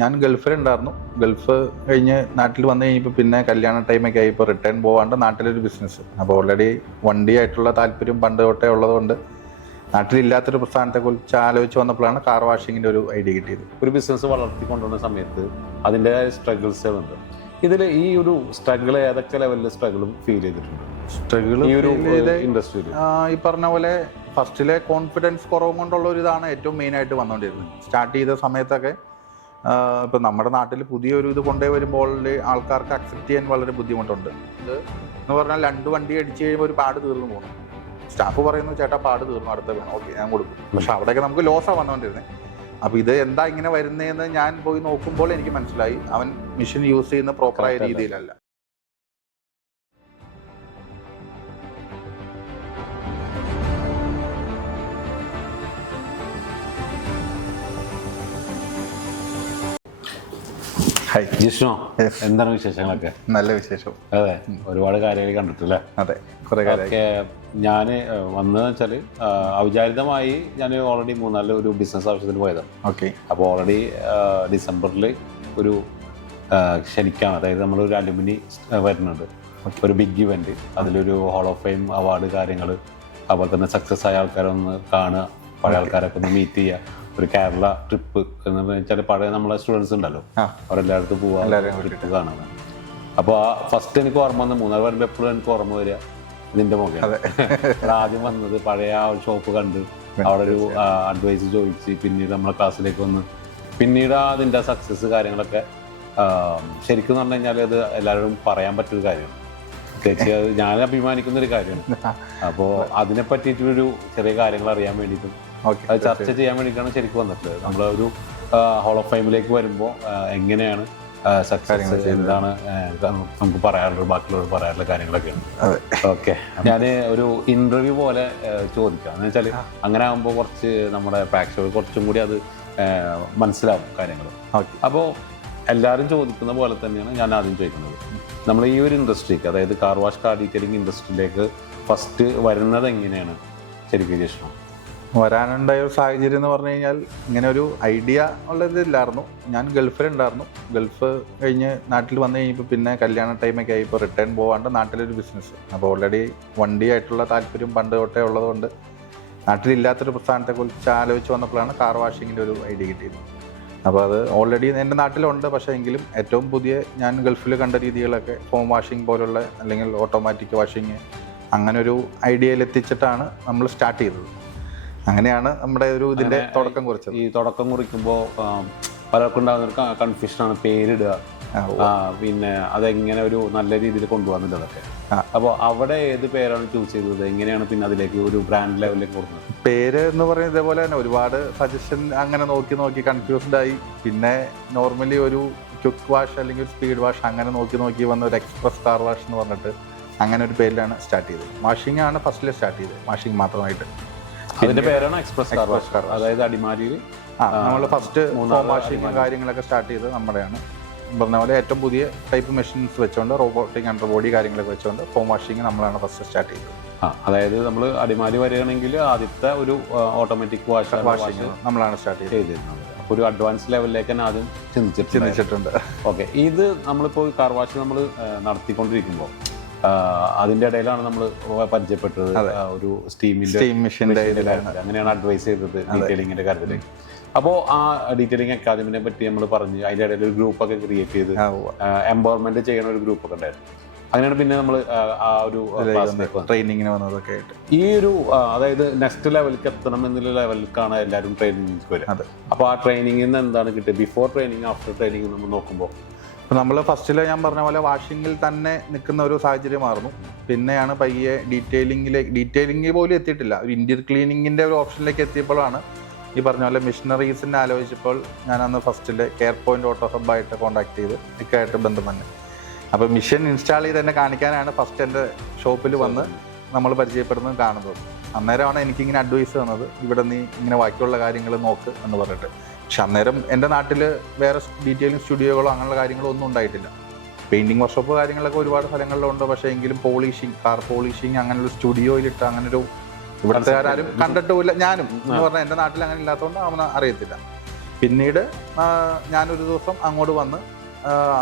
ഞാൻ ഗൾഫിലുണ്ടായിരുന്നു. ഗൾഫ് കഴിഞ്ഞ് നാട്ടിൽ വന്നു കഴിഞ്ഞപ്പോൾ പിന്നെ കല്യാണ ടൈമൊക്കെ ആയി. ഇപ്പോൾ റിട്ടേൺ പോകാണ്ട് നാട്ടിലൊരു ബിസിനസ്. അപ്പോൾ ഓൾറെഡി വണ്ടിയായിട്ടുള്ള താല്പര്യം പണ്ട് തൊട്ടേ ഉള്ളതുകൊണ്ട് നാട്ടിലില്ലാത്തൊരു പ്രസ്ഥാനത്തെക്കുറിച്ച് ആലോചിച്ച് വന്നപ്പോഴാണ് കാർ വാഷിങ്ങിൻ്റെ ഒരു ഐഡിയ കിട്ടിയത്. ഒരു ബിസിനസ് വളർത്തിക്കൊണ്ടുവന്ന സമയത്ത് അതിൻ്റെ സ്ട്രഗിൾസുകളുണ്ട്. ഇതിൽ ഈ ഒരു സ്ട്രഗിൾ ഏതൊക്കെ ലെവലിൽ സ്ട്രഗിളും ഫീൽ ചെയ്തിട്ടുണ്ട്? സ്ട്രഗിൾ ഈ ഒരു ഇൻഡസ്ട്രിയിൽ ഈ പറഞ്ഞ പോലെ ഫസ്റ്റിലെ കോൺഫിഡൻസ് കുറവും കൊണ്ടുള്ള ഒരു ഇതാണ് ഏറ്റവും മെയിനായിട്ട് വന്നുകൊണ്ടിരുന്നത്. സ്റ്റാർട്ട് ചെയ്ത സമയത്തൊക്കെ ഇപ്പം നമ്മുടെ നാട്ടിൽ പുതിയൊരു ഇത് കൊണ്ടേ വരുമ്പോൾ ആൾക്കാർക്ക് അക്സെപ്റ്റ് ചെയ്യാൻ വളരെ ബുദ്ധിമുട്ടുണ്ട്. ഇത് എന്ന് പറഞ്ഞാൽ 2 വണ്ടി അടിച്ച് കഴിയുമ്പോൾ ഒരു പാട് തീർന്നു പോകണം. സ്റ്റാഫ് പറയുന്നു ചേട്ടാ പാട് തീർന്നു, അടുത്ത വേണം, ഓക്കെ ഞാൻ കൊടുക്കും. പക്ഷെ അവിടെയൊക്കെ നമുക്ക് ലോസാണ് വന്നുകൊണ്ടിരുന്നത്. അപ്പോൾ ഇത് എന്താ ഇങ്ങനെ വരുന്നതെന്ന് ഞാൻ പോയി നോക്കുമ്പോൾ എനിക്ക് മനസ്സിലായി അവൻ മെഷീൻ യൂസ് ചെയ്യുന്ന പ്രോപ്പറായ രീതിയിലല്ല. ജിഷ്ണു, എന്താണ് വിശേഷങ്ങളൊക്കെ? നല്ല വിശേഷം. അതെ, ഒരുപാട് കാര്യങ്ങൾ കണ്ടിട്ടില്ലേ? അതെ, കുറെ കാര്യം. ഞാൻ വന്നതെന്ന് വെച്ചാൽ ഔചാരികമായി ഞാൻ ഓൾറെഡി 3-4 ഒരു ബിസിനസ് ആവശ്യത്തിന് പോയതാണ്. ഓക്കെ. അപ്പോൾ ഓൾറെഡി ഡിസംബറിൽ ഒരു ക്ഷണിക്കാം, അതായത് നമ്മളൊരു അലുമിനി വരുന്നുണ്ട്, ഒരു ബിഗ് ഇവൻറ്റ്. അതിലൊരു ഹോൾ ഓഫ് ഫെയിം അവാർഡ് കാര്യങ്ങൾ, അതുപോലെ തന്നെ സക്സസ് ആയ ആൾക്കാരെ ഒന്ന് കാണുക, പഴയ ആൾക്കാരൊക്കെ ഒന്ന് മീറ്റ് ചെയ്യുക, ഒരു കേരള ട്രിപ്പ് എന്ന് വെച്ചാൽ പഴയ നമ്മളെ സ്റ്റുഡൻസ് ഉണ്ടല്ലോ അവരെല്ലായിടത്തും പോവാൻ ട്രിപ്പ് കാണുന്നത്. അപ്പോൾ ആ ഫസ്റ്റ് എനിക്ക് ഓർമ്മ വന്ന് 3 വരുമ്പോൾ എപ്പോഴും എനിക്ക് ഓർമ്മ വരിക ഇതിൻ്റെ മുഖം. ആദ്യം വന്നത് പഴയ ആ ഒരു ഷോപ്പ് കണ്ട് അവിടെ ഒരു അഡ്വൈസ് ചോദിച്ച് പിന്നീട് നമ്മളെ ക്ലാസ്സിലേക്ക് വന്ന് പിന്നീട് അതിൻ്റെ സക്സസ് കാര്യങ്ങളൊക്കെ ശരിക്കും പറഞ്ഞു കഴിഞ്ഞാൽ അത് എല്ലാവരോടും പറയാൻ പറ്റിയൊരു കാര്യമാണ്. പ്രത്യേകിച്ച് അത് ഞാൻ അഭിമാനിക്കുന്നൊരു കാര്യമാണ്. അപ്പോൾ അതിനെ പറ്റിയിട്ടൊരു ചെറിയ കാര്യങ്ങൾ അറിയാൻ വേണ്ടിയിട്ടും അത് ചർച്ച ചെയ്യാൻ വേണ്ടിയിട്ടാണ് ശരിക്കും വന്നിട്ടുള്ളത്. നമ്മളൊരു ഹോൾ ഓഫ് ഫെയിമിലേക്ക് വരുമ്പോൾ എങ്ങനെയാണ് സക്സസ്, എന്താണ് നമുക്ക് പറയാറുള്ളത്, ബാക്കിയുള്ളവർ പറയാറുള്ള കാര്യങ്ങളൊക്കെയാണ്. ഓക്കെ, ഞാൻ ഒരു ഇന്റർവ്യൂ പോലെ ചോദിക്കാം. എന്ന് വെച്ചാൽ അങ്ങനെ ആകുമ്പോൾ കുറച്ച് നമ്മുടെ പ്രേക്ഷകർ കുറച്ചും കൂടി അത് മനസ്സിലാവും കാര്യങ്ങൾ. അപ്പോൾ എല്ലാവരും ചോദിക്കുന്ന പോലെ തന്നെയാണ് ഞാൻ ആദ്യം ചോദിക്കുന്നത്. നമ്മൾ ഈ ഒരു ഇൻഡസ്ട്രിക്ക്, അതായത് കാർ വാഷ്, കാർ ഡീറ്റെയിലിംഗ് ഇൻഡസ്ട്രിയിലേക്ക് ഫസ്റ്റ് വരുന്നത് എങ്ങനെയാണ് ശരിക്കും ജിഷ്ണു? വരാനുണ്ടായ ഒരു സാഹചര്യം എന്ന് പറഞ്ഞു കഴിഞ്ഞാൽ ഇങ്ങനെ ഒരു ഐഡിയ ഉള്ളതില്ലായിരുന്നു. ഞാൻ ഗൾഫിലുണ്ടായിരുന്നു. ഗൾഫ് കഴിഞ്ഞ് നാട്ടിൽ വന്നു കഴിഞ്ഞപ്പോൾ പിന്നെ കല്യാണ ടൈമൊക്കെ ആയി. ഇപ്പോൾ റിട്ടേൺ പോകാണ്ട് നാട്ടിലൊരു ബിസിനസ്. അപ്പോൾ ഓൾറെഡി വണ്ടിയായിട്ടുള്ള താല്പര്യം പണ്ട് തൊട്ടേ ഉള്ളതുകൊണ്ട് നാട്ടിലില്ലാത്തൊരു പ്രസ്ഥാനത്തെക്കുറിച്ച് ആലോചിച്ച് വന്നപ്പോഴാണ് കാർ വാഷിങ്ങിൻ്റെ ഒരു ഐഡിയ കിട്ടിയത്. അപ്പോൾ അത് ഓൾറെഡി എൻ്റെ നാട്ടിലുണ്ട്. പക്ഷേ എങ്കിലും ഏറ്റവും പുതിയ ഞാൻ ഗൾഫിൽ കണ്ട രീതികളൊക്കെ ഫോം വാഷിംഗ് പോലുള്ള അല്ലെങ്കിൽ ഓട്ടോമാറ്റിക് വാഷിങ് അങ്ങനെ ഒരു ഐഡിയയിലെത്തിച്ചിട്ടാണ് നമ്മൾ സ്റ്റാർട്ട് ചെയ്തത്. അങ്ങനെയാണ് നമ്മുടെ ഒരു ഇതിൻ്റെ തുടക്കം കുറിച്ചത്. ഈ തുടക്കം കുറിക്കുമ്പോൾ പലർക്കും ഉണ്ടാകുന്നൊരു കൺഫ്യൂഷനാണ് പേരിടുക, പിന്നെ അതെങ്ങനെ ഒരു നല്ല രീതിയിൽ കൊണ്ടുപോകുന്നതൊക്കെ. അപ്പോൾ അവിടെ ഏത് പേരാണ് ചൂസ് ചെയ്തത്? എങ്ങനെയാണ് പിന്നെ അതിലേക്ക് ഒരു ബ്രാൻഡ് ലെവലിലേക്ക് കൊടുക്കുന്നത്? പേര് എന്ന് പറയുന്നത് ഇതേപോലെ തന്നെ ഒരുപാട് സജഷൻ അങ്ങനെ നോക്കി കൺഫ്യൂസ്ഡ് ആയി. പിന്നെ നോർമലി ഒരു ക്വിക്ക് വാഷ് അല്ലെങ്കിൽ ഒരു സ്പീഡ് വാഷ് അങ്ങനെ നോക്കി വന്ന ഒരു എക്സ്പ്രസ് കാർ വാഷ് എന്ന് പറഞ്ഞിട്ട് അങ്ങനെ ഒരു പേരിലാണ് സ്റ്റാർട്ട് ചെയ്തത്. വാഷിംഗ് ആണ് ഫസ്റ്റിൽ സ്റ്റാർട്ട് ചെയ്തത്, വാഷിംഗ് മാത്രമായിട്ട്. അതിന്റെ പേരാണ് എക്സ്പ്രസ് കാർ വാഷ്. അതായത് അടിമാലിയിൽ നമ്മൾ ഫസ്റ്റ് വാഷിംഗ് കാര്യങ്ങളൊക്കെ സ്റ്റാർട്ട് ചെയ്തത് നമ്മുടെയാണ്. പറഞ്ഞ പോലെ ഏറ്റവും പുതിയ ടൈപ്പ് മെഷീൻസ് വെച്ചുകൊണ്ട് റോബോട്ടിക് അണ്ടർ ബോഡി കാര്യങ്ങളൊക്കെ വെച്ചുകൊണ്ട് ഫോം വാഷിംഗ് നമ്മളാണ് ഫസ്റ്റ് സ്റ്റാർട്ട് ചെയ്തത്. അതായത് നമ്മൾ അടിമാലി വരികയാണെങ്കിൽ ആദ്യത്തെ ഒരു ഓട്ടോമാറ്റിക് വാഷിംഗ് നമ്മളാണ് സ്റ്റാർട്ട് ചെയ്തിരുന്നത്. അപ്പോൾ ഒരു അഡ്വാൻസ് ലെവലിലേക്ക് തന്നെ ആദ്യം ചിന്തിച്ചിട്ടുണ്ട്. ഓക്കെ, ഇത് നമ്മളിപ്പോൾ കാർ വാഷ് നമ്മൾ നടത്തിക്കൊണ്ടിരിക്കുമ്പോൾ അതിന്റെ ഇടയിലാണ് നമ്മൾ പരിചയപ്പെട്ടത് ഒരു സ്റ്റീം മെഷീൻ്റെ. അങ്ങനെയാണ് അഡ്വൈസ് ചെയ്തത് ഡീറ്റെയിലിങ്ങിന്റെ കാര്യത്തിലേക്ക്. അപ്പോൾ ആ ഡീറ്റെയിലിംഗ് അക്കാദമിനെ പറ്റി നമ്മൾ പറഞ്ഞ് അതിന്റെ ഇടയിൽ ഒരു ഗ്രൂപ്പൊക്കെ ക്രിയേറ്റ് ചെയ്ത് എംപവർമെന്റ് ചെയ്യുന്ന ഒരു ഗ്രൂപ്പൊക്കെ ഉണ്ടായിരുന്നു. അങ്ങനെയാണ് പിന്നെ നമ്മൾ ആ ഒരു ട്രെയിനിങ്ങിന് വന്നതൊക്കെ ആയിട്ട് ഈ ഒരു അതായത് നെക്സ്റ്റ് ലെവലിലേക്ക് എത്തണം എന്നുള്ള ലെവലിലേക്കാണ് എല്ലാവരും ട്രെയിനിങ്ങിലേക്ക് വരിക. അപ്പോൾ ആ ട്രെയിനിങ്ങിൽ നിന്ന് എന്താണ് കിട്ടിയത്? ബിഫോർ ട്രെയിനിങ്, ആഫ്റ്റർ ട്രെയിനിങ് നമ്മൾ നോക്കുമ്പോൾ ഇപ്പോൾ നമ്മൾ ഫസ്റ്റിൽ ഞാൻ പറഞ്ഞ പോലെ വാഷിങ്ങിൽ തന്നെ നിൽക്കുന്ന ഒരു സാഹചര്യമായിരുന്നു. പിന്നെയാണ് പയ്യെ ഡീറ്റെയിലിംഗ് പോലും എത്തിയിട്ടില്ല, ഒരു ഇന്റീരിയർ ക്ലീനിങ്ങിൻ്റെ ഒരു ഓപ്ഷനിലേക്ക് എത്തിയപ്പോഴാണ് ഈ പറഞ്ഞ പോലെ മെഷീനറീസിനെ ആലോചിച്ചപ്പോൾ ഞാൻ അന്ന് ഫസ്റ്റിൽ കെയർ പോയിന്റ് ഓട്ടോ ഹബ്ബായിട്ട് കോൺടാക്ട് ചെയ്ത് ഇക്കായിട്ട് ബന്ധം തന്നെ. അപ്പോൾ മിഷൻ ഇൻസ്റ്റാൾ ചെയ്ത് തന്നെ കാണിക്കാനാണ് ഫസ്റ്റ് എൻ്റെ ഷോപ്പിൽ വന്ന് നമ്മൾ പരിചയപ്പെടുന്നത് കാണുന്നത്. അന്നേരമാണ് എനിക്കിങ്ങനെ അഡ്വൈസ് തന്നത്, ഇവിടെ നീ ഇങ്ങനെ ബാക്കിയുള്ള കാര്യങ്ങൾ നോക്ക് എന്ന് പറഞ്ഞിട്ട്. പക്ഷെ അന്നേരം എൻ്റെ നാട്ടിൽ വേറെ ഡീറ്റെയിലിംഗ് സ്റ്റുഡിയോകളോ അങ്ങനെയുള്ള കാര്യങ്ങളോ ഒന്നും ഉണ്ടായിട്ടില്ല. പെയിൻറ്റിങ് വർക്ക്ഷോപ്പ് കാര്യങ്ങളൊക്കെ ഒരുപാട് സ്ഥലങ്ങളിലുണ്ട്. പക്ഷേ എങ്കിലും പോളിഷിങ്, കാർ പോളിഷിങ് അങ്ങനെയുള്ള സ്റ്റുഡിയോയിലിട്ട് അങ്ങനെ ഒരു ഇവിടുത്തെ ആരും കണ്ടിട്ടുമില്ല. ഞാനും എന്ന് പറഞ്ഞാൽ എൻ്റെ നാട്ടിൽ അങ്ങനെ ഇല്ലാത്തതുകൊണ്ട് അവന് അറിയത്തില്ല. പിന്നീട് ഞാനൊരു ദിവസം അങ്ങോട്ട് വന്ന്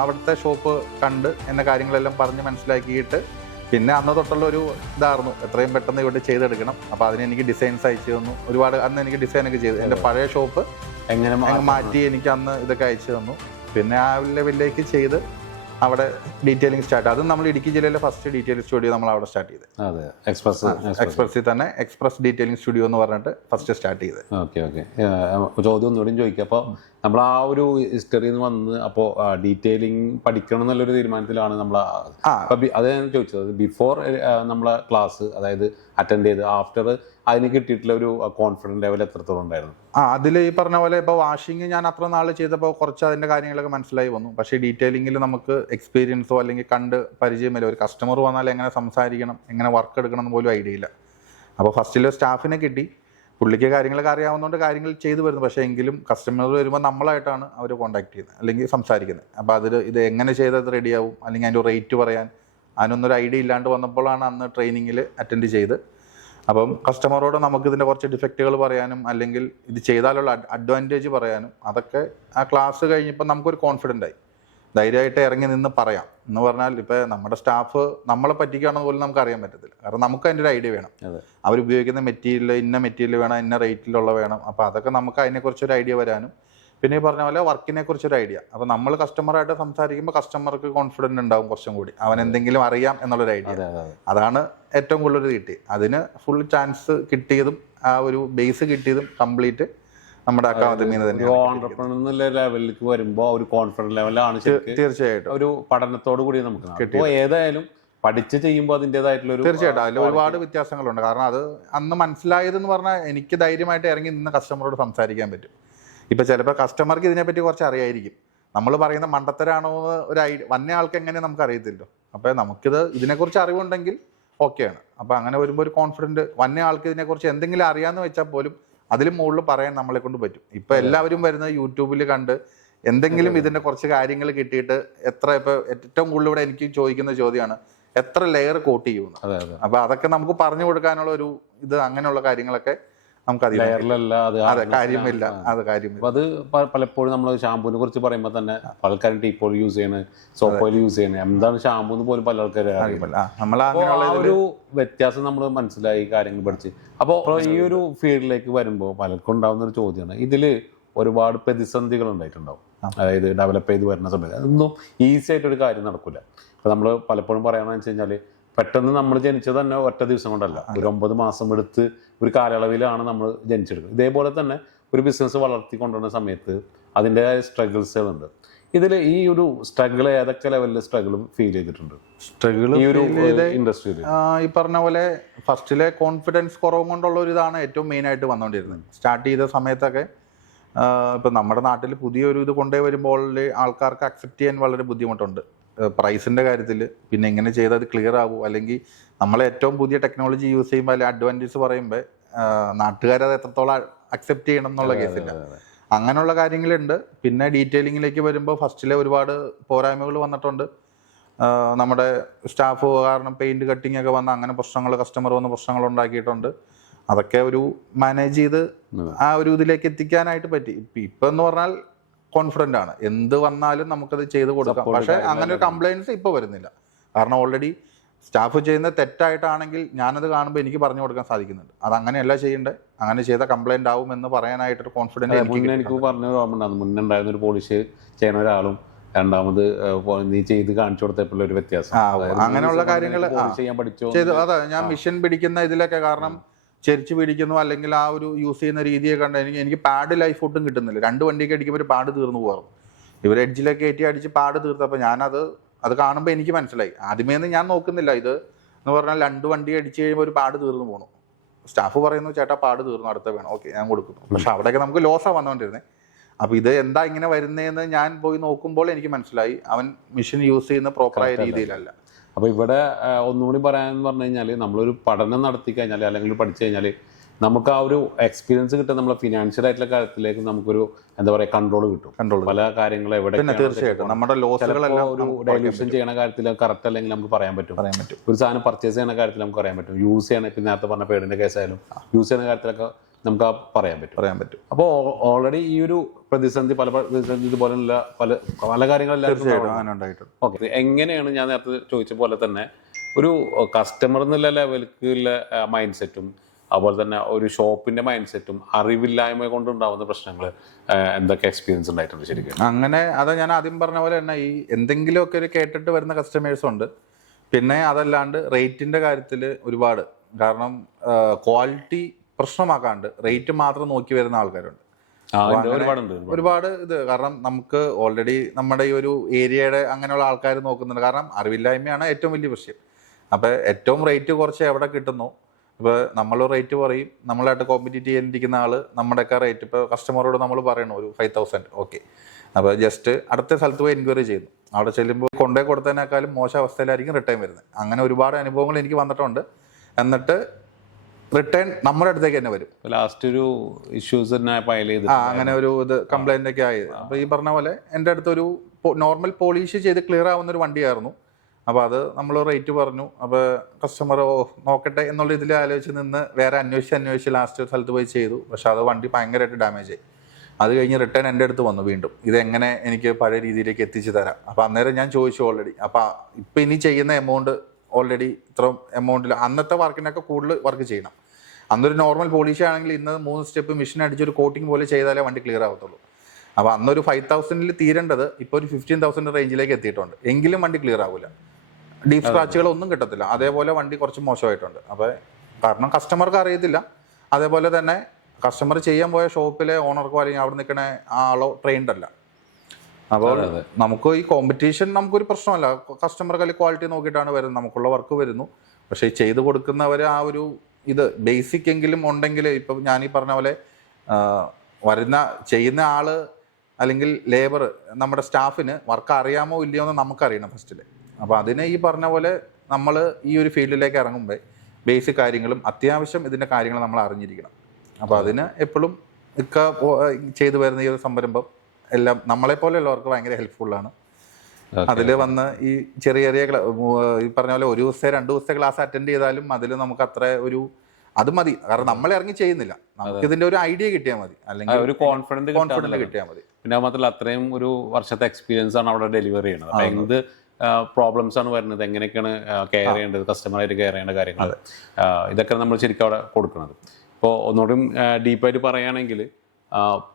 അവിടുത്തെ ഷോപ്പ് കണ്ട് എന്ന കാര്യങ്ങളെല്ലാം പറഞ്ഞ് മനസ്സിലാക്കിയിട്ട് പിന്നെ അന്ന് തൊട്ടുള്ള ഒരു ഇതായിരുന്നു എത്രയും പെട്ടെന്ന് ഇവിടെ ചെയ്തെടുക്കണം. അപ്പോൾ അതിന് എനിക്ക് ഡിസൈൻസ് അയച്ചു തന്നു. ഒരുപാട് അന്ന് എനിക്ക് ഡിസൈനൊക്കെ ചെയ്തു. എൻ്റെ പഴയ ഷോപ്പ് എങ്ങനെ മാറ്റി എനിക്ക് അന്ന് ഇതൊക്കെ അയച്ചു തന്നു. പിന്നെ ആ ലെവലിലേക്ക് ചെയ്ത് അവിടെ ഡീറ്റെയിലിംഗ് സ്റ്റാർട്ട്. അതും നമ്മൾ ഇടുക്കി ജില്ലയിലെ ഫസ്റ്റ് ഡീറ്റെയിലിംഗ് സ്റ്റുഡിയോ നമ്മൾ അവിടെ സ്റ്റാർട്ട് ചെയ്ത്. അതെ, എക്സ്പ്രസ്സിൽ തന്നെ എക്സ്പ്രസ് ഡീറ്റെയിലിംഗ് സ്റ്റുഡിയോ എന്ന് പറഞ്ഞിട്ട് ഫസ്റ്റ് സ്റ്റാർട്ട് ചെയ്ത്. ഓക്കെ. ചോദ്യം ഒന്നുകൂടി ചോദിക്കുക. അപ്പോൾ നമ്മൾ ആ ഒരു ഹിസ്റ്ററിയിൽ നിന്ന് വന്ന് അപ്പോൾ ഡീറ്റെയിലിംഗ് പഠിക്കണം എന്നുള്ളൊരു തീരുമാനത്തിലാണ് നമ്മൾ അത് ഞാൻ ചോദിച്ചത്. ബിഫോർ നമ്മളെ ക്ലാസ് അതായത് അറ്റൻഡ് ചെയ്ത് ആഫ്റ്റർ അതിന് കിട്ടിയിട്ടുള്ള ഒരു കോൺഫിഡൻസ് ലെവൽ എത്രത്തോളം ഉണ്ടായിരുന്നു? അതിൽ ഈ പറഞ്ഞ പോലെ ഇപ്പോൾ വാഷിംഗ് ഞാൻ അത്ര നാൾ ചെയ്തപ്പോൾ കുറച്ച് അതിൻ്റെ കാര്യങ്ങളൊക്കെ മനസ്സിലായി വന്നു. പക്ഷേ ഡീറ്റെയിലിംഗിൽ നമുക്ക് എക്സ്പീരിയൻസോ അല്ലെങ്കിൽ കണ്ട് പരിചയമില്ല. ഒരു കസ്റ്റമർ വന്നാൽ എങ്ങനെ സംസാരിക്കണം, എങ്ങനെ വർക്ക് എടുക്കണം എന്ന് പോലും ഐഡിയ ഇല്ല. അപ്പോൾ ഫസ്റ്റിൽ സ്റ്റാഫിനെ കിട്ടി. പുള്ളിക്ക് കാര്യങ്ങളൊക്കെ അറിയാവുന്നതുകൊണ്ട് കാര്യങ്ങൾ ചെയ്തു വരുന്നു. പക്ഷേ എങ്കിലും കസ്റ്റമർ വരുമ്പോൾ നമ്മളായിട്ടാണ് അവർ കോൺടാക്ട് ചെയ്യുന്നത് അല്ലെങ്കിൽ സംസാരിക്കുന്നത്. അപ്പോൾ ഇത് എങ്ങനെ ചെയ്തത് റെഡിയാവും അല്ലെങ്കിൽ അതിൻ്റെ റേറ്റ് പറയാൻ അതിനൊന്നൊരു ഐഡിയ ഇല്ലാണ്ട് വന്നപ്പോഴാണ് അന്ന് ട്രെയിനിങ്ങിൽ അറ്റൻഡ് ചെയ്ത്. അപ്പം കസ്റ്റമറോട് നമുക്കിതിൻ്റെ കുറച്ച് ഡിഫക്റ്റുകൾ പറയാനും അല്ലെങ്കിൽ ഇത് ചെയ്താലുള്ള അഡ്വാൻറ്റേജ് പറയാനും അതൊക്കെ ആ ക്ലാസ് കഴിഞ്ഞപ്പോൾ നമുക്കൊരു കോൺഫിഡൻ്റ് ആയി. ധൈര്യമായിട്ട് ഇറങ്ങി നിന്ന് പറയാം എന്ന് പറഞ്ഞാൽ ഇപ്പോൾ നമ്മുടെ സ്റ്റാഫ് നമ്മളെ പറ്റിക്കുകയാണെന്ന് പോലും നമുക്ക് അറിയാൻ പറ്റത്തില്ല. കാരണം നമുക്ക് അതിൻ്റെ ഒരു ഐഡിയ വേണം. അവരുപയോഗിക്കുന്ന മെറ്റീരിയൽ ഇന്ന മെറ്റീരിയൽ വേണം, ഇന്ന റേറ്റിലുള്ള വേണം. അപ്പോൾ അതൊക്കെ നമുക്ക് അതിനെക്കുറിച്ചൊരു ഐഡിയ വരാനും പിന്നെ ഈ പറഞ്ഞ പോലെ വർക്കിനെ കുറിച്ചൊരു ഐഡിയ. അപ്പോൾ നമ്മൾ കസ്റ്റമറായിട്ട് സംസാരിക്കുമ്പോൾ കസ്റ്റമർക്ക് കോൺഫിഡൻറ്റ് ഉണ്ടാവും കുറച്ചും കൂടി. അവൻ എന്തെങ്കിലും അറിയാം എന്നുള്ളൊരു ഐഡിയ. അതാണ് ഏറ്റവും കൂടുതൽ കിട്ടി. അതിന് ഫുൾ ചാൻസ് കിട്ടിയതും ആ ഒരു ബേസ് കിട്ടിയതും കംപ്ലീറ്റ് നമ്മുടെ അക്കാദമിയിൽ തന്നെ ലെവലിലേക്ക് വരുമ്പോൾ ഒരു കോൺഫിഡൻസ് ലെവലാണ് തീർച്ചയായിട്ടും ഒരു പഠനത്തോടു കൂടി നമുക്ക് കിട്ടും. ഏതായാലും പഠിച്ച് ചെയ്യുമ്പോൾ അതിൻ്റെതായിട്ടുള്ള തീർച്ചയായിട്ടും അതിൽ ഒരുപാട് വ്യത്യാസങ്ങളുണ്ട്. കാരണം അത് അന്ന് മനസ്സിലായതെന്ന് പറഞ്ഞാൽ എനിക്ക് ധൈര്യമായിട്ട് ഇറങ്ങി നിന്ന് കസ്റ്റമറോട് സംസാരിക്കാൻ പറ്റും. ഇപ്പോൾ ചിലപ്പോൾ കസ്റ്റമർക്ക് ഇതിനെപ്പറ്റി കുറച്ച് അറിയായിരിക്കും. നമ്മൾ പറയുന്ന മണ്ടത്തരാണോ എന്ന് ഒരു വന്ന ആൾക്ക് എങ്ങനെ നമുക്ക് അറിയത്തില്ലോ. അപ്പോൾ നമുക്കിത് ഇതിനെക്കുറിച്ച് അറിവുണ്ടെങ്കിൽ ഓക്കെയാണ്. അപ്പോൾ അങ്ങനെ വരുമ്പോൾ ഒരു കോൺഫിഡൻറ്റ് വന്ന ആൾക്ക് ഇതിനെക്കുറിച്ച് എന്തെങ്കിലും അറിയാമെന്ന് വെച്ചാൽ പോലും അതിലും മുകളിൽ പറയാൻ നമ്മളെ കൊണ്ട് പറ്റും. ഇപ്പോൾ എല്ലാവരും വരുന്നത് യൂട്യൂബിൽ കണ്ട് എന്തെങ്കിലും ഇതിൻ്റെ കുറച്ച് കാര്യങ്ങൾ കിട്ടിയിട്ട് ഇപ്പോൾ ഏറ്റവും കൂടുതൽ ഇവിടെ എനിക്ക് ചോദിക്കുന്ന ചോദ്യമാണ് എത്ര ലെയർ കോട്ട് ചെയ്യുമെന്ന്. അപ്പോൾ അതൊക്കെ നമുക്ക് പറഞ്ഞു കൊടുക്കാനുള്ള ഒരു ഇത് അങ്ങനെയുള്ള കാര്യങ്ങളൊക്കെ നമുക്ക് കാര്യമില്ല. അത് പലപ്പോഴും നമ്മൾ ഷാമ്പൂവിനെ കുറിച്ച് പറയുമ്പോൾ തന്നെ പലർക്കാരും ടീ ഓയിൽ യൂസ് ചെയ്യണത്, സോപ്പ് ഓയിൽ യൂസ് ചെയ്യണത്, എന്താണ് ഷാമ്പൂ എന്ന് പോലും പല ആൾക്കാരും ഒരു വ്യത്യാസം നമ്മൾ മനസ്സിലായി കാര്യങ്ങൾ പഠിച്ച്. അപ്പോൾ ഈ ഒരു ഫീൽഡിലേക്ക് വരുമ്പോൾ പലർക്കും ഉണ്ടാകുന്ന ഒരു ചോദ്യമാണ്, ഇതിൽ ഒരുപാട് പ്രതിസന്ധികൾ ഉണ്ടായിട്ടുണ്ടാവും. അതായത് ഡെവലപ്പ് ചെയ്ത് വരുന്ന സമയത്ത് അതൊന്നും ഈസി ആയിട്ടൊരു കാര്യം നടക്കില്ല. അപ്പോൾ നമ്മൾ പലപ്പോഴും പറയാമെന്ന് വെച്ച് കഴിഞ്ഞാൽ പെട്ടെന്ന് നമ്മൾ ജനിച്ചത് തന്നെ ഒറ്റ ദിവസം കൊണ്ടല്ല, ഒരു 9 മാസം എടുത്ത് ഒരു കാലയളവിലാണ് നമ്മൾ ജനിച്ചെടുക്കുന്നത്. ഇതേപോലെ തന്നെ ഒരു ബിസിനസ് വളർത്തിക്കൊണ്ടുവരുന്ന സമയത്ത് അതിൻ്റെ സ്ട്രഗിൾസുകളുണ്ട്. ഇതിൽ ഈ ഒരു സ്ട്രഗിൾ ഏതൊക്കെ ലെവലിൽ സ്ട്രഗിൾ ഫീൽ ചെയ്തിട്ടുണ്ട് ഈ ഒരു ഇൻഡസ്ട്രിയിൽ? ഈ പറഞ്ഞ പോലെ ഫസ്റ്റിലെ കോൺഫിഡൻസ് കുറവും കൊണ്ടുള്ള ഒരു ഇതാണ് ഏറ്റവും മെയിനായിട്ട് വന്നുകൊണ്ടിരുന്നത്. സ്റ്റാർട്ട് ചെയ്ത സമയത്തൊക്കെ ഇപ്പം നമ്മുടെ നാട്ടിൽ പുതിയൊരു ഇത് കൊണ്ടേ വരുമ്പോൾ ആൾക്കാർക്ക് അക്സെപ്റ്റ് ചെയ്യാൻ വളരെ ബുദ്ധിമുട്ടുണ്ട്. പ്രൈസിൻ്റെ കാര്യത്തിൽ പിന്നെ എങ്ങനെ ചെയ്താൽ അത് ക്ലിയർ ആകും, അല്ലെങ്കിൽ നമ്മൾ ഏറ്റവും പുതിയ ടെക്നോളജി യൂസ് ചെയ്യുമ്പോൾ അതിൽ അഡ്വാൻറ്റേജ് പറയുമ്പോൾ നാട്ടുകാരത് എത്രത്തോളം അക്സെപ്റ്റ് ചെയ്യണം എന്നുള്ള കേസില്ല. അങ്ങനെയുള്ള കാര്യങ്ങളുണ്ട്. പിന്നെ ഡീറ്റെയിലിങ്ങിലേക്ക് വരുമ്പോൾ ഫസ്റ്റിലെ ഒരുപാട് പോരായ്മകൾ വന്നിട്ടുണ്ട്. നമ്മുടെ സ്റ്റാഫ് കാരണം പെയിൻറ് കട്ടിങ് ഒക്കെ വന്ന് അങ്ങനെ പ്രശ്നങ്ങൾ കസ്റ്റമർ വന്ന് പ്രശ്നങ്ങൾ ഉണ്ടാക്കിയിട്ടുണ്ട്. അതൊക്കെ ഒരു മാനേജ് ചെയ്ത് ആ ഒരു ഇതിലേക്ക് എത്തിക്കാനായിട്ട് പറ്റി. ഇപ്പം എന്ന് പറഞ്ഞാൽ കോൺഫിഡൻ്റ് ആണ്, എന്ത് വന്നാലും നമുക്കത് ചെയ്ത് കൊടുക്കാം. പക്ഷേ അങ്ങനെ ഒരു കംപ്ലയിൻസ് ഇപ്പോൾ വരുന്നില്ല. കാരണം ഓൾറെഡി സ്റ്റാഫ് ചെയ്യുന്നത് തെറ്റായിട്ടാണെങ്കിൽ ഞാനത് കാണുമ്പോൾ എനിക്ക് പറഞ്ഞു കൊടുക്കാൻ സാധിക്കുന്നുണ്ട്. അത് അങ്ങനെയല്ല ചെയ്യേണ്ടത്, അങ്ങനെ ചെയ്ത കംപ്ലയിൻ്റ് ആവും എന്ന് പറയാനായിട്ടൊരു കോൺഫിഡൻസ് എനിക്ക് പറഞ്ഞു ഓർമ്മയുണ്ടായിരുന്നു. മുന്നേ ഉണ്ടായിരുന്ന ഒരു പോളിഷ് ചെയ്യുന്ന ഒരാളും രണ്ടാമത് നീ ചെയ്ത് കാണിച്ചു കൊടുത്തപ്പോൾ ഒരു വ്യത്യാസം. അങ്ങനെയുള്ള കാര്യങ്ങൾ ചെയ്യാൻ പഠിച്ചു ചെയ്തു. അതെ, ഞാൻ മിഷൻ പിടിക്കുന്ന ഇതിലൊക്കെ കാരണം ചെരിച്ച് പിടിക്കുന്നു അല്ലെങ്കിൽ ആ ഒരു യൂസ് ചെയ്യുന്ന രീതിയെ കണ്ട് എനിക്ക് പാഡ് ലൈഫ് ഒട്ടും കിട്ടുന്നില്ല. 2 വണ്ടിയൊക്കെ അടിക്കുമ്പോൾ ഒരു പാഡ് തീർന്നു പോകാറും. ഇവർ എഡ്ജിലൊക്കെ കയറ്റി അടിച്ച് പാഡ് തീർത്തപ്പോൾ അത് കാണുമ്പോൾ എനിക്ക് മനസ്സിലായി. ആദ്യമേ ഞാൻ നോക്കുന്നില്ല, ഇത് എന്ന് പറഞ്ഞാൽ 2 വണ്ടി അടിച്ച് കഴിയുമ്പോൾ ഒരു പാഡ് തീർന്നു പോകണം. സ്റ്റാഫ് പറയുന്നു ചേട്ടാ പാഡ് തീർന്നു, അടുത്ത വേണം, ഓക്കെ ഞാൻ കൊടുക്കുന്നു. പക്ഷെ അവിടെയൊക്കെ നമുക്ക് ലോസാണ് വന്നുകൊണ്ടിരുന്നത്. അപ്പോൾ ഇത് എന്താ ഇങ്ങനെ വരുന്നതെന്ന് ഞാൻ പോയി നോക്കുമ്പോൾ എനിക്ക് മനസ്സിലായി അവൻ മെഷീൻ യൂസ് ചെയ്യുന്ന പ്രോപ്പറായ രീതിയിലല്ല. അപ്പോൾ ഇവിടെ ഒന്നുകൂടി പറയാമെന്ന് പറഞ്ഞു കഴിഞ്ഞാൽ നമ്മളൊരു പഠനം നടത്തി കഴിഞ്ഞാൽ അല്ലെങ്കിൽ പഠിച്ചു കഴിഞ്ഞാൽ നമുക്ക് ആ ഒരു എക്സ്പീരിയൻസ് കിട്ടും. നമ്മളെ ഫിനാൻഷ്യൽ ആയിട്ടുള്ള കാര്യത്തിലേക്ക് നമുക്കൊരു എന്താ പറയുക കൺട്രോൾ കിട്ടും. പല കാര്യങ്ങളും എവിടെ തീർച്ചയായിട്ടും നമ്മുടെ ലോസുകളെല്ലാം ഒരു ഡൈല്യൂഷൻ ചെയ്യുന്ന കാര്യത്തിൽ കറക്റ്റ് അല്ലെങ്കിൽ നമുക്ക് പറയാൻ പറ്റും. ഒരു സാധനം പർച്ചേസ് ചെയ്യുന്ന കാര്യത്തിൽ നമുക്ക് പറയാൻ പറ്റും. യൂസ് ചെയ്യണ ഇപ്പം നേരത്തെ പറഞ്ഞ പേടിൻ്റെ കേസായാലും യൂസ് ചെയ്യുന്ന കാര്യത്തിലൊക്കെ നമുക്ക് പറയാൻ പറ്റും. അപ്പോൾ ഓൾറെഡി ഈ ഒരു പ്രതിസന്ധി ഇതുപോലുള്ള പല കാര്യങ്ങളെല്ലാം ഓക്കെ. എങ്ങനെയാണ് ഞാൻ നേരത്തെ ചോദിച്ച പോലെ തന്നെ ഒരു കസ്റ്റമർ എന്നുള്ള ലെവലിലുള്ള മൈൻഡ് സെറ്റും അതുപോലെ തന്നെ ഒരു ഷോപ്പിന്റെ മൈൻഡ് സെറ്റും അറിവില്ലായ്മ കൊണ്ടുണ്ടാവുന്ന പ്രശ്നങ്ങൾ എന്തൊക്കെ എക്സ്പീരിയൻസ് ഉണ്ടായിട്ടുണ്ട് ശരിക്കും? അങ്ങനെ അതാ ഞാൻ ആദ്യം പറഞ്ഞ പോലെ തന്നെ ഈ എന്തെങ്കിലുമൊക്കെ ഒരു കേട്ടിട്ട് വരുന്ന കസ്റ്റമേഴ്സ് ഉണ്ട്. പിന്നെ അതല്ലാണ്ട് റേറ്റിന്റെ കാര്യത്തിൽ ഒരുപാട്, കാരണം ക്വാളിറ്റി പ്രശ്നമാക്കാണ്ട് റേറ്റ് മാത്രം നോക്കി വരുന്ന ആൾക്കാരുണ്ട്. ഒരുപാട് ഇത്, കാരണം നമുക്ക് ഓൾറെഡി നമ്മുടെ ഈ ഒരു ഏരിയയുടെ അങ്ങനെയുള്ള ആൾക്കാർ നോക്കുന്നുണ്ട്. കാരണം അറിവില്ലായ്മയാണ് ഏറ്റവും വലിയ വിഷയം. അപ്പോൾ ഏറ്റവും റേറ്റ് കുറച്ച് എവിടെ കിട്ടുന്നു, ഇപ്പോൾ നമ്മൾ റേറ്റ് പറയും, നമ്മളായിട്ട് കോമ്പറ്റീറ്റ് ചെയ്യാനിരിക്കുന്ന ആൾ നമ്മുടെയൊക്കെ റേറ്റ് ഇപ്പോൾ കസ്റ്റമറോട് നമ്മൾ പറയണം ഒരു 5,000 ഓക്കെ. അപ്പോൾ ജസ്റ്റ് അടുത്ത സ്ഥലത്ത് പോയി എൻക്വയറി ചെയ്യുന്നു, അവിടെ ചെല്ലുമ്പോൾ കൊണ്ടേ കൊടുത്തതിനേക്കാളും മോശം അവസ്ഥയിലായിരിക്കും റിട്ടേൺ വരുന്നത്. അങ്ങനെ ഒരുപാട് അനുഭവങ്ങൾ എനിക്ക് വന്നിട്ടുണ്ട്. എന്നിട്ട് റിട്ടേൺ നമ്മുടെ അടുത്തേക്ക് തന്നെ വരും. ലാസ്റ്റ് ഒരു ഇഷ്യൂസ് അങ്ങനെ ഒരു ഇത് കംപ്ലൈന്റ് ഒക്കെ ആയത്. അപ്പോൾ ഈ പറഞ്ഞ പോലെ എൻ്റെ അടുത്തൊരു നോർമൽ പോളിഷ് ചെയ്ത് ക്ലിയർ ആവുന്ന ഒരു വണ്ടിയായിരുന്നു. അപ്പോൾ അത് നമ്മൾ റേറ്റ് പറഞ്ഞു. അപ്പോൾ കസ്റ്റമർ നോക്കട്ടെ എന്നുള്ള ഇതിൽ ആലോചിച്ച് നിന്ന് വേറെ അന്വേഷിച്ച് ലാസ്റ്റ് ഒരു സ്ഥലത്ത് പോയി ചെയ്തു. പക്ഷെ അത് വണ്ടി ഭയങ്കരമായിട്ട് ഡാമേജ് ആയി. അത് കഴിഞ്ഞ് റിട്ടേൺ എൻ്റെ അടുത്ത് വന്നു വീണ്ടും, ഇതെങ്ങനെ എനിക്ക് പഴയ രീതിയിലേക്ക് എത്തിച്ചു തരാം. അപ്പോൾ അന്നേരം ഞാൻ ചോദിച്ചു ഓൾറെഡി, അപ്പോൾ ഇപ്പം ഇനി ചെയ്യുന്ന എമൗണ്ട് ഓൾറെഡി ഇത്ര എമൗണ്ടിൽ അന്നത്തെ വർക്കിനൊക്കെ കൂടുതൽ വർക്ക് ചെയ്യണം. അന്നൊരു നോർമൽ പോളിഷ് ആണെങ്കിൽ ഇന്ന് 3 സ്റ്റെപ്പ് മെഷീൻ അടിച്ചൊരു കോട്ടിങ് പോലെ ചെയ്താലേ വണ്ടി ക്ലിയർ ആവത്തുള്ളൂ. അപ്പോൾ അന്നൊരു 5,000 തീരേണ്ടത് ഇപ്പോൾ ഒരു 15,000 റേഞ്ചിലേക്ക് എത്തിയിട്ടുണ്ട്. എങ്കിലും വണ്ടി ക്ലിയർ ആവില്ല, ഡീപ് സ്ക്രാച്ചുകളൊന്നും കിട്ടത്തില്ല. അതേപോലെ വണ്ടി കുറച്ച് മോശമായിട്ടുണ്ട്. അപ്പോൾ കാരണം കസ്റ്റമർക്ക് അറിയത്തില്ല. അതേപോലെ തന്നെ കസ്റ്റമർ ചെയ്യാൻ പോയ ഷോപ്പിലെ ഓണർക്കോ അല്ലെങ്കിൽ അവിടെ നിൽക്കുന്ന ആളോ ട്രെയിൻഡ് അല്ല. അപ്പോൾ നമുക്ക് ഈ കോമ്പറ്റീഷൻ നമുക്കൊരു പ്രശ്നമല്ല. കസ്റ്റമർ കല്ല് ക്വാളിറ്റി നോക്കിയിട്ടാണ് വരുന്നത്, നമുക്കുള്ള വർക്ക് വരുന്നു. പക്ഷേ ചെയ്ത് കൊടുക്കുന്നവർ ആ ഒരു ഇത് ബേസിക് എങ്കിലും ഉണ്ടെങ്കിൽ, ഇപ്പം ഞാൻ ഈ പറഞ്ഞ പോലെ വരുന്ന ചെയ്യുന്ന ആൾ അല്ലെങ്കിൽ ലേബർ നമ്മുടെ സ്റ്റാഫിന് വർക്ക് അറിയാമോ ഇല്ലയോ എന്ന് നമുക്കറിയണം ഫസ്റ്റിൽ. അപ്പോൾ അതിന് ഈ പറഞ്ഞ പോലെ നമ്മൾ ഈ ഒരു ഫീൽഡിലേക്ക് ഇറങ്ങുമ്പോൾ ബേസിക് കാര്യങ്ങളും അത്യാവശ്യം ഇതിൻ്റെ കാര്യങ്ങൾ നമ്മൾ അറിഞ്ഞിരിക്കണം. അപ്പോൾ അതിന് എപ്പോഴും ചെയ്തു വരുന്ന ഈ ഒരു സംരംഭം എല്ലാം നമ്മളെപ്പോലെയുള്ളവർക്ക് ഭയങ്കര ഹെൽപ്ഫുള്ളാണ്. അതിൽ വന്ന് ഈ ചെറിയ ഈ പറഞ്ഞ പോലെ 1 ദിവസത്തെ 2 ദിവസത്തെ ക്ലാസ് അറ്റൻഡ് ചെയ്താലും അതിൽ നമുക്ക് അത്ര ഒരു അത് മതി. കാരണം നമ്മൾ ഇറങ്ങി ചെയ്യുന്നില്ല, നമുക്ക് ഇതിന്റെ ഒരു ഐഡിയ കിട്ടിയാൽ മതി, അല്ലെങ്കിൽ ഒരു കോൺഫിഡൻസ് കിട്ടിയാൽ മതി. പിന്നെ മാത്രമല്ല അത്രയും ഒരു വർഷത്തെ എക്സ്പീരിയൻസ് ആണ് അവിടെ ഡെലിവറി ചെയ്യുന്നത്. അപ്പൊ എന്ത് പ്രോബ്ലംസ് ആണ് വരുന്നത്, എങ്ങനെയൊക്കെയാണ് കെയർ ചെയ്യേണ്ടത്, കസ്റ്റമറായിട്ട് കെയർ ചെയ്യേണ്ട കാര്യങ്ങൾ, ഇതൊക്കെ നമ്മൾ ശരിക്കും അവിടെ കൊടുക്കുന്നത്. ഇപ്പോൾ ഒന്നുകൂടി ഡീപ്പായിട്ട് പറയുകയാണെങ്കിൽ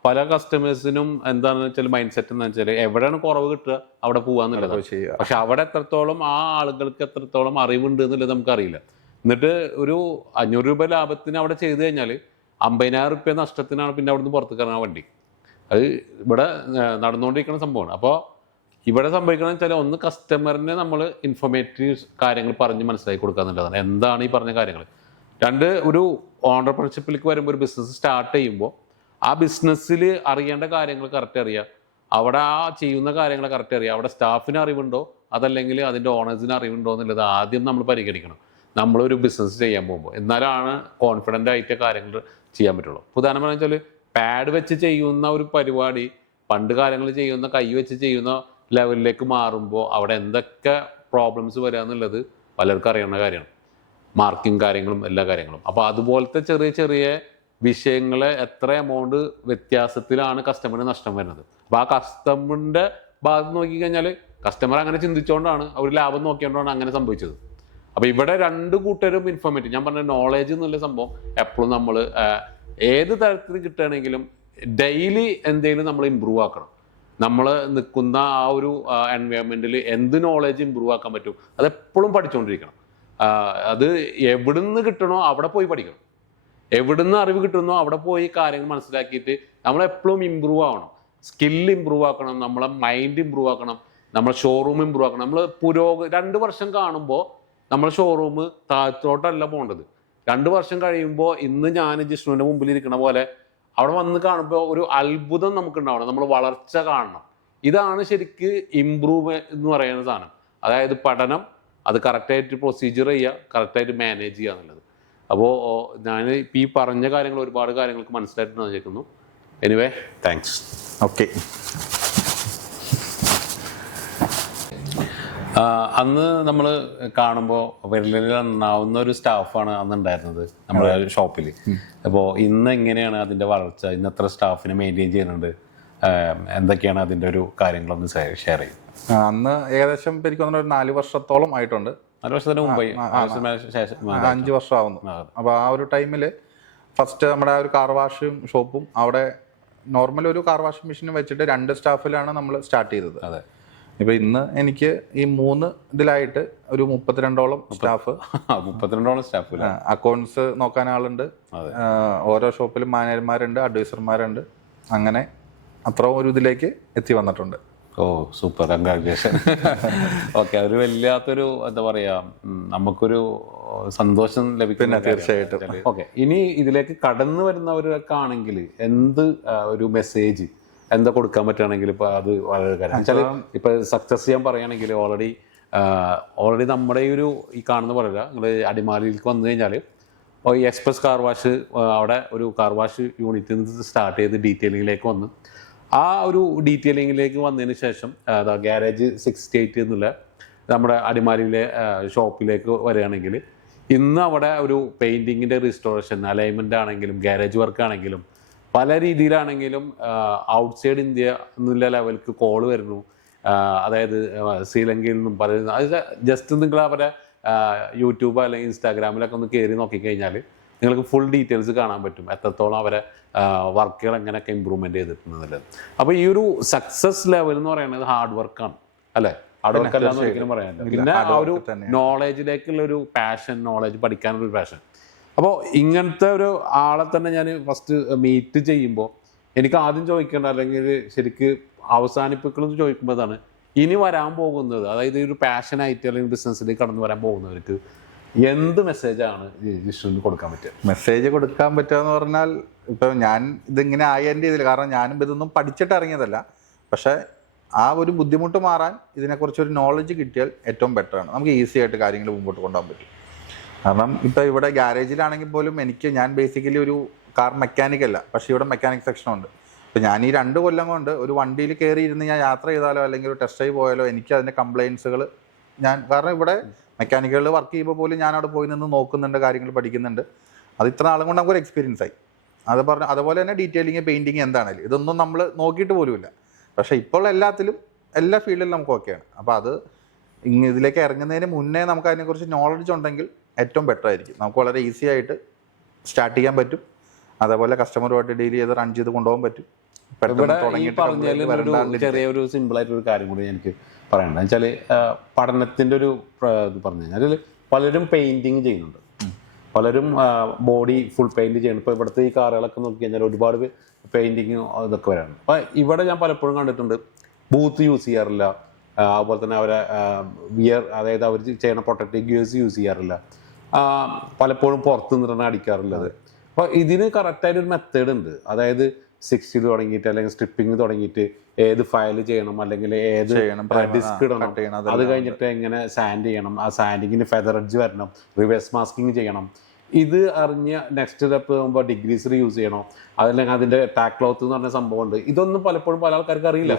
പല കസ്റ്റമേഴ്സിനും എന്താണെന്ന് വെച്ചാൽ മൈൻഡ് സെറ്റ് എന്ന് വെച്ചാൽ എവിടെയാണ് കുറവ് കിട്ടുക അവിടെ പോവാന്നുള്ളത്. പക്ഷെ അവിടെ എത്രത്തോളം ആ ആളുകൾക്ക് എത്രത്തോളം അറിവുണ്ട് എന്നുള്ളത് നമുക്കറിയില്ല. എന്നിട്ട് ഒരു 500 രൂപ ലാഭത്തിന് അവിടെ ചെയ്ത് കഴിഞ്ഞാൽ 50,000 രൂപ നഷ്ടത്തിനാണ് പിന്നെ അവിടുന്ന് പുറത്തേക്ക് ഇറങ്ങാൻ വണ്ടി. അത് ഇവിടെ നടന്നുകൊണ്ടിരിക്കുന്ന സംഭവമാണ്. അപ്പോൾ ഇവിടെ സംഭവിക്കണമെന്ന് വെച്ചാൽ ഒന്ന് കസ്റ്റമറിനെ നമ്മൾ ഇൻഫോർമേറ്റീവ് കാര്യങ്ങൾ പറഞ്ഞ് മനസ്സിലാക്കി കൊടുക്കുക എന്നുള്ളതാണ്. എന്താണ് ഈ പറഞ്ഞ കാര്യങ്ങൾ. 2 ഒരു ഓണ്ടർപ്രണർഷിപ്പിലേക്ക് വരുമ്പോൾ ഒരു ബിസിനസ് സ്റ്റാർട്ട് ചെയ്യുമ്പോൾ ആ ബിസിനസ്സിൽ അറിയേണ്ട കാര്യങ്ങൾ കറക്റ്റ് അറിയുക, അവിടെ ആ ചെയ്യുന്ന കാര്യങ്ങൾ കറക്റ്റ് അറിയുക, അവിടെ സ്റ്റാഫിന് അറിവുണ്ടോ അതല്ലെങ്കിൽ അതിൻ്റെ ഓണേഴ്സിന് അറിവുണ്ടോ എന്നുള്ളത് ആദ്യം നമ്മൾ പരിഗണിക്കണം നമ്മളൊരു ബിസിനസ് ചെയ്യാൻ പോകുമ്പോൾ. എന്നാലാണ് കോൺഫിഡൻ്റ് ആയിട്ട് കാര്യങ്ങൾ ചെയ്യാൻ പറ്റുള്ളൂ. ഉദാഹരണം വെച്ചാൽ പാഡ് വെച്ച് ചെയ്യുന്ന ഒരു പരിപാടി പണ്ട് കാലങ്ങളിൽ ചെയ്യുന്ന കൈ വെച്ച് ചെയ്യുന്ന ലെവലിലേക്ക് മാറുമ്പോൾ അവിടെ എന്തൊക്കെ പ്രോബ്ലംസ് വരിക എന്നുള്ളത് പലർക്കും അറിയുന്ന കാര്യമാണ്. മാർക്കിങ് കാര്യങ്ങളും എല്ലാ കാര്യങ്ങളും. അപ്പോൾ അതുപോലത്തെ ചെറിയ ചെറിയ വിഷയങ്ങളെ എത്ര എമൗണ്ട് വ്യത്യാസത്തിലാണ് കസ്റ്റമറിന് നഷ്ടം വരുന്നത്. അപ്പോൾ ആ കസ്റ്റമറിൻ്റെ ഭാഗത്ത് നോക്കിക്കഴിഞ്ഞാൽ കസ്റ്റമർ അങ്ങനെ ചിന്തിച്ചുകൊണ്ടാണ് അവർ ലാഭം നോക്കിക്കൊണ്ടാണ് അങ്ങനെ സംഭവിച്ചത്. അപ്പോൾ ഇവിടെ 2 കൂട്ടരും ഇൻഫോർമേറ്റീവ്, ഞാൻ പറഞ്ഞ നോളേജ് എന്നുള്ള സംഭവം എപ്പോഴും നമ്മൾ ഏത് തരത്തിൽ കിട്ടുകയാണെങ്കിലും ഡെയിലി എന്തെങ്കിലും നമ്മൾ ഇമ്പ്രൂവ് ആക്കണം. നമ്മൾ നിൽക്കുന്ന ആ ഒരു എൻവയോൺമെൻറ്റിൽ എന്ത് നോളേജ് ഇമ്പ്രൂവ് ആക്കാൻ പറ്റും അതെപ്പോഴും പഠിച്ചുകൊണ്ടിരിക്കണം. അത് എവിടുന്ന് കിട്ടണോ അവിടെ പോയി പഠിക്കണം, എവിടുന്ന് അറിവ് കിട്ടുന്നോ അവിടെ പോയി കാര്യങ്ങൾ മനസ്സിലാക്കിയിട്ട് നമ്മളെപ്പോഴും ഇമ്പ്രൂവ് ആവണം. സ്കില്ല് ഇമ്പ്രൂവ് ആക്കണം, നമ്മളെ മൈൻഡ് ഇമ്പ്രൂവ് ആക്കണം, നമ്മളെ ഷോറൂം ഇമ്പ്രൂവ് ആക്കണം. നമ്മൾ 2 വർഷം കാണുമ്പോൾ നമ്മളെ ഷോറൂം താഴത്തോട്ടല്ല പോകേണ്ടത്. 2 വർഷം കഴിയുമ്പോൾ ഇന്ന് ഞാൻ ജിഷ്ണുവിൻ്റെ മുമ്പിൽ ഇരിക്കണ പോലെ അവിടെ വന്ന് കാണുമ്പോൾ ഒരു അത്ഭുതം നമുക്ക് ഉണ്ടാവണം, നമ്മൾ വളർച്ച കാണണം. ഇതാണ് ശരിക്ക് ഇമ്പ്രൂവ് എന്ന് പറയുന്ന സാധനം. അതായത് പഠനം, അത് കറക്റ്റായിട്ട് പ്രൊസീജിയർ ചെയ്യുക, കറക്റ്റായിട്ട് മാനേജ് ചെയ്യുക എന്നുള്ളത്. അപ്പോൾ ഞാൻ ഇപ്പം ഈ പറഞ്ഞ കാര്യങ്ങൾ ഒരുപാട് കാര്യങ്ങൾക്ക് മനസ്സിലായിട്ട് വിചാരിക്കുന്നു. Anyway thanks. ഓക്കെ. അന്ന് നമ്മൾ കാണുമ്പോൾ വിരലിലെണ്ണാവുന്ന ഒരു സ്റ്റാഫാണ് അന്ന് ഉണ്ടായിരുന്നത് നമ്മുടെ ഷോപ്പിൽ. അപ്പോൾ ഇന്ന് എങ്ങനെയാണ് അതിൻ്റെ വളർച്ച, ഇന്ന് എത്ര സ്റ്റാഫിനെ മെയിൻറ്റെയിൻ ചെയ്യുന്നുണ്ട്, എന്തൊക്കെയാണ് അതിൻ്റെ ഒരു കാര്യങ്ങളൊന്ന് ഷെയർ ചെയ്യും? അന്ന് ഏകദേശം എനിക്ക് തോന്നുന്നു ഒരു 4 വർഷത്തോളം ആയിട്ടുണ്ട്. 4 വർഷത്തിന് മുമ്പ് ശേഷം 5 വർഷം ആവുന്നു. അപ്പോൾ ആ ഒരു ടൈമിൽ ഫസ്റ്റ് നമ്മുടെ ഒരു കാർ വാഷും ഷോപ്പും അവിടെ നോർമൽ ഒരു കാർ വാഷിംഗ് മെഷീനും വെച്ചിട്ട് 2 സ്റ്റാഫിലാണ് നമ്മൾ സ്റ്റാർട്ട് ചെയ്തത്. അതെ. ഇപ്പൊ ഇന്ന് എനിക്ക് ഈ 3 ഇതിലായിട്ട് ഒരു 32ഓളം സ്റ്റാഫ്. 32ഓളം സ്റ്റാഫ്. അക്കൗണ്ട്സ് നോക്കാൻ ആളുണ്ട്, ഓരോ ഷോപ്പിലും മാനേജർമാരുണ്ട്, അഡ്വൈസർമാരുണ്ട്. അങ്ങനെ അത്ര ഒരു ഇതിലേക്ക് എത്തി വന്നിട്ടുണ്ട്. ഓ സൂപ്പർ, കൺഗ്രാജുലേഷൻ. ഓക്കെ, ഒരു വല്ലാത്തൊരു എന്താ പറയാ, നമുക്കൊരു സന്തോഷം ലഭിക്കുന്ന തീർച്ചയായിട്ടും. ഓക്കെ, ഇനി ഇതിലേക്ക് കടന്നു വരുന്നവരൊക്കെ ആണെങ്കിൽ എന്ത് ഒരു മെസ്സേജ് എന്താ കൊടുക്കാൻ പറ്റുകയാണെങ്കിൽ ഇപ്പൊ അത് വളരെ കാര്യം വെച്ചാൽ ഇപ്പൊ സക്സസ് ചെയ്യാൻ പറയുകയാണെങ്കിൽ ഓൾറെഡി നമ്മുടെ ഈ കാണുന്ന പറയുക, നിങ്ങൾ അടിമാലിയിലേക്ക് വന്നു കഴിഞ്ഞാൽ ഈ എക്സ്പ്രസ് കാർ വാഷ്, അവിടെ ഒരു കാർ വാഷ് യൂണിറ്റിൽ നിന്ന് സ്റ്റാർട്ട് ചെയ്ത് ഡീറ്റെയിലിങ്ങിലേക്ക് വന്ന് ആ ഒരു ഡീറ്റെയിലിങ്ങിലേക്ക് വന്നതിന് ശേഷം ഗാരേജ് 68 എന്നുള്ള നമ്മുടെ അടിമാലിയിലെ ഷോപ്പിലേക്ക് വരികയാണെങ്കിൽ ഇന്ന് അവിടെ ഒരു പെയിൻറ്റിങ്ങിൻ്റെ റിസ്റ്റോറേഷൻ, അലൈൻമെൻ്റ് ആണെങ്കിലും ഗാരേജ് വർക്ക് ആണെങ്കിലും പല രീതിയിലാണെങ്കിലും ഔട്ട്സൈഡ് ഇന്ത്യ എന്നുള്ള ലെവലിലേക്ക് കോൾ വരുന്നു. അതായത് ശ്രീലങ്കയിൽ നിന്നും പലരും, അത് ജസ്റ്റ് നിങ്ങൾ അവരെ യൂട്യൂബ് അല്ലെങ്കിൽ ഇൻസ്റ്റാഗ്രാമിലൊക്കെ ഒന്ന് കയറി നോക്കിക്കഴിഞ്ഞാൽ നിങ്ങൾക്ക് ഫുൾ ഡീറ്റെയിൽസ് കാണാൻ പറ്റും, എത്രത്തോളം അവരെ വർക്കുകൾ എങ്ങനെയൊക്കെ ഇമ്പ്രൂവ്മെൻറ്റ് ചെയ്തിട്ടുള്ളത്. അപ്പോൾ ഈ ഒരു സക്സസ് ലെവൽ എന്ന് പറയുന്നത് ഹാർഡ് വർക്കാണ്, അല്ലേ? ഹാർഡ് വർക്ക് അല്ലാന്ന് ഒരിക്കലും പറയാനില്ല. പിന്നെ ആ ഒരു നോളേജിലേക്കുള്ള ഒരു പാഷൻ, നോളേജ് പഠിക്കാനുള്ളൊരു പാഷൻ. അപ്പോൾ ഇങ്ങനത്തെ ഒരു ആളെ തന്നെ ഞാൻ ഫസ്റ്റ് മീറ്റ് ചെയ്യുമ്പോൾ എനിക്ക് ആദ്യം ചോദിക്കേണ്ട, അല്ലെങ്കിൽ ശരിക്ക് അവസാനിപ്പിക്കണമെന്ന് ചോദിക്കുമ്പോൾ അതാണ് ഇനി വരാൻ പോകുന്നത്, അതായത് ഒരു പാഷനായിട്ട് അല്ലെങ്കിൽ ബിസിനസ്സിലേക്ക് കടന്നു വരാൻ പോകുന്നവർക്ക് എന്ത് മെസ്സേജാണ് ജിഷ്ണുവിന് കൊടുക്കാൻ പറ്റുക? മെസ്സേജ് കൊടുക്കാൻ പറ്റുക എന്ന് പറഞ്ഞാൽ, ഇപ്പം ഞാൻ ഇതിങ്ങനെ ആയതിൻ്റെ ഇതിൽ, കാരണം ഞാനും ഇതൊന്നും പഠിച്ചിട്ട് ഇറങ്ങിയതല്ല, പക്ഷേ ആ ഒരു ബുദ്ധിമുട്ട് മാറാൻ ഇതിനെക്കുറിച്ചൊരു നോളജ് കിട്ടിയാൽ ഏറ്റവും ബെറ്ററാണ്. നമുക്ക് ഈസി ആയിട്ട് കാര്യങ്ങൾ മുമ്പോട്ട് കൊണ്ടുപോകാൻ പറ്റും. കാരണം ഇപ്പോൾ ഇവിടെ ഗ്യാരേജിലാണെങ്കിൽ പോലും ഞാൻ ബേസിക്കലി ഒരു കാർ മെക്കാനിക് അല്ല, പക്ഷേ ഇവിടെ മെക്കാനിക് സെക്ഷനുണ്ട്. ഇപ്പോൾ ഞാൻ ഈ 2 കൊല്ലം കൊണ്ട് ഒരു വണ്ടിയിൽ കയറി ഇരുന്ന് ഞാൻ യാത്ര ചെയ്താലോ അല്ലെങ്കിൽ ഒരു ടെസ്റ്റ് ഡ്രൈവ് പോയാലോ എനിക്ക് അതിൻ്റെ കംപ്ലയിൻസുകൾ കാരണം ഇവിടെ മെക്കാനിക്കുകളിൽ വർക്ക് ചെയ്യുമ്പോൾ പോലും ഞാൻ അവിടെ പോയി നിന്ന് നോക്കുന്നുണ്ട്, കാര്യങ്ങൾ പഠിക്കുന്നുണ്ട്. അത് ഇത്ര നാളും കൊണ്ട് നമുക്കൊരു എക്സ്പീരിയൻസ് ആയി. അതുപോലെ തന്നെ ഡീറ്റെയിലിങ്, പെയിൻറ്റിങ് എന്താണെങ്കിലും ഇതൊന്നും നമ്മൾ നോക്കിയിട്ട് പോലുമില്ല. പക്ഷേ ഇപ്പോൾ എല്ലാത്തിലും എല്ലാ ഫീൽഡിലും നമുക്ക് ഓക്കെയാണ്. അപ്പോൾ അത് ഇതിലേക്ക് ഇറങ്ങുന്നതിന് മുന്നേ നമുക്ക് അതിനെക്കുറിച്ച് നോളജ് ഉണ്ടെങ്കിൽ ഏറ്റവും ബെറ്റർ ആയിരിക്കും. നമുക്ക് വളരെ ഈസി ആയിട്ട് സ്റ്റാർട്ട് ചെയ്യാൻ പറ്റും. അതേപോലെ കസ്റ്റമറുമായിട്ട് ഡീൽ ചെയ്ത് റൺ ചെയ്ത് കൊണ്ടുപോകാൻ പറ്റും. ചെറിയൊരു സിമ്പിളായിട്ടൊരു കാര്യം കൂടി എനിക്ക് പറയണ്ട വെച്ചാൽ, പഠനത്തിൻ്റെ ഒരു പറഞ്ഞു കഴിഞ്ഞാൽ പലരും പെയിൻറ്റിങ് ചെയ്യുന്നുണ്ട്, പലരും ബോഡി ഫുൾ പെയിൻറ് ചെയ്യുന്നുണ്ട്. ഇപ്പോൾ ഇവിടുത്തെ ഈ കാറുകളൊക്കെ നോക്കി കഴിഞ്ഞാൽ ഒരുപാട് പെയിൻറ്റിങ് ഇതൊക്കെ വരാറുണ്ട്. അപ്പോൾ ഇവിടെ ഞാൻ പലപ്പോഴും കണ്ടിട്ടുണ്ട് ബൂത്ത് യൂസ് ചെയ്യാറില്ല, അതുപോലെ തന്നെ അവരെ അതായത് അവർ ചെയ്യുന്ന പ്രൊട്ടക്റ്റീവ് ഗിയേഴ്സ് യൂസ് ചെയ്യാറില്ല, പലപ്പോഴും പുറത്ത് നിന്നിട്ടാണ് അടിക്കാറുള്ളത്. അപ്പോൾ ഇതിന് കറക്റ്റായിട്ടൊരു മെത്തേഡ് ഉണ്ട്. അതായത് 60 തുടങ്ങിയിട്ട് അല്ലെങ്കിൽ സ്ട്രിപ്പിങ് തുടങ്ങിയിട്ട് ഏത് ഫയൽ ചെയ്യണം, അല്ലെങ്കിൽ ഏത് ഡിസ്ക് ഇടണം, അത് കഴിഞ്ഞിട്ട് എങ്ങനെ സാൻഡ് ചെയ്യണം, ആ സാൻഡിങ്ങിന് ഫെദർ എഡ്ജ് വരണം, റിവേഴ്സ് മാസ്കിങ് ചെയ്യണം. ഇത് അറിഞ്ഞ് നെക്സ്റ്റ് സ്റ്റെപ്പ് ആകുമ്പോൾ ഡിഗ്രീസർ യൂസ് ചെയ്യണം, അതല്ലെങ്കിൽ അതിന്റെ ടാക് ക്ലോത്ത് എന്ന് പറഞ്ഞ സംഭവം ഉണ്ട്. ഇതൊന്നും പലപ്പോഴും പല ആൾക്കാർക്ക് അറിയില്ല.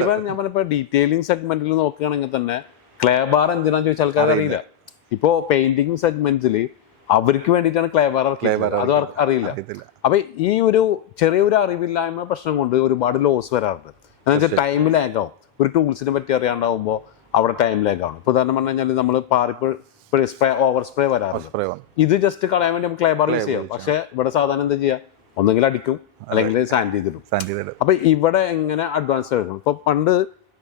ഈവൻ ഞാൻ പറഞ്ഞപ്പോൾ ഡീറ്റെയിലിംഗ് സെഗ്മെന്റിൽ നോക്കുകയാണെങ്കിൽ തന്നെ ക്ലേ ബാർ എന്തിനാന്ന് ചോദിച്ചാൽ ആൾക്കാർക്ക് അറിയില്ല. ഇപ്പോൾ പെയിന്റിംഗ് സെഗ്മെന്റിൽ അവർക്ക് വേണ്ടിയിട്ടാണ് ക്ലേ ബാർ അത് അറിയില്ല. അപ്പൊ ഈ ഒരു ചെറിയൊരു അറിവില്ലായ്മ പ്രശ്നം കൊണ്ട് ഒരുപാട് ലോസ് വരാറുണ്ട്. എന്ന് വെച്ചാൽ ടൈം ലാഗ് ആവും. ഒരു ടൂൾസിനെ പറ്റി അറിയാണ്ടാവുമ്പോൾ അവിടെ ടൈം ലാഗ് ആവും. ഇപ്പോൾ ഉദാഹരണം പറഞ്ഞു കഴിഞ്ഞാൽ നമ്മൾ സ്പ്രേ ഓവർ സ്പ്രേ വരാറുണ്ട്. ഇത് ജസ്റ്റ് കളയാൻ വേണ്ടി നമുക്ക് ക്ലേ ബാർ യൂസ് ചെയ്യാം. പക്ഷെ ഇവിടെ സാധാരണ എന്താ ചെയ്യുക, ഒന്നെങ്കിൽ അടിക്കും അല്ലെങ്കിൽ സാൻഡ് ചെയ്തിടും. അപ്പൊ ഇവിടെ എങ്ങനെ അഡ്വാൻസ് എടുക്കണം? ഇപ്പൊ പണ്ട്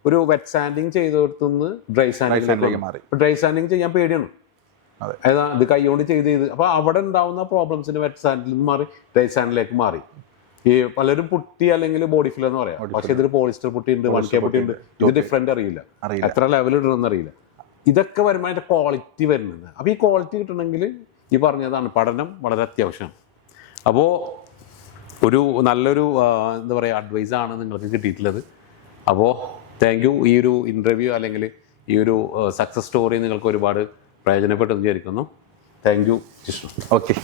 ഒരു വെറ്റ് സാൻഡിങ് ചെയ്തെടുത്തുനിന്ന് ഡ്രൈ സാൻഡിങ്ങിലേക്ക് മാറി. ഡ്രൈ സാൻഡിങ് ചെയ്യാൻ പേടിയാണ്, ഏതാ ഇത് കൈകൊണ്ട് ചെയ്ത് അപ്പൊ അവിടെ ഉണ്ടാവുന്ന പ്രോബ്ലംസിന് വെറ്റ് സാൻഡിൽ നിന്ന് മാറി ഡ്രൈ സാൻഡിലേക്ക് മാറി. ഈ പലരും പുട്ടി അല്ലെങ്കിൽ ബോഡി ഫില്ലർ എന്ന് പറയാം, പക്ഷെ ഇതിൽ പോളിസ്റ്റർ പുട്ടി ഉണ്ട്, 1K പുട്ടി ഉണ്ട്. ഇത് ഡിഫറെന്റ് അറിയില്ല, എത്ര ലെവൽ ഇടണമെന്ന് അറിയില്ല. ഇതൊക്കെ വരുമ്പോൾ അതിന്റെ ക്വാളിറ്റി വരുന്നുണ്ട്. അപ്പൊ ഈ ക്വാളിറ്റി കിട്ടണമെങ്കിൽ ഈ പറഞ്ഞതാണ്, പഠനം വളരെ അത്യാവശ്യമാണ്. അപ്പോൾ ഒരു നല്ലൊരു എന്താ പറയുക അഡ്വൈസ് ആണ് നിങ്ങൾക്ക് കിട്ടിയിട്ടുള്ളത്. അപ്പോൾ താങ്ക് യു. ഈ ഒരു ഇന്റർവ്യൂ അല്ലെങ്കിൽ ഈ ഒരു സക്സസ് സ്റ്റോറി നിങ്ങൾക്ക് ഒരുപാട് പ്രയോജനപ്പെട്ടെന്ന് വിചാരിക്കുന്നു. Thank you Jishnu. ഓക്കെ.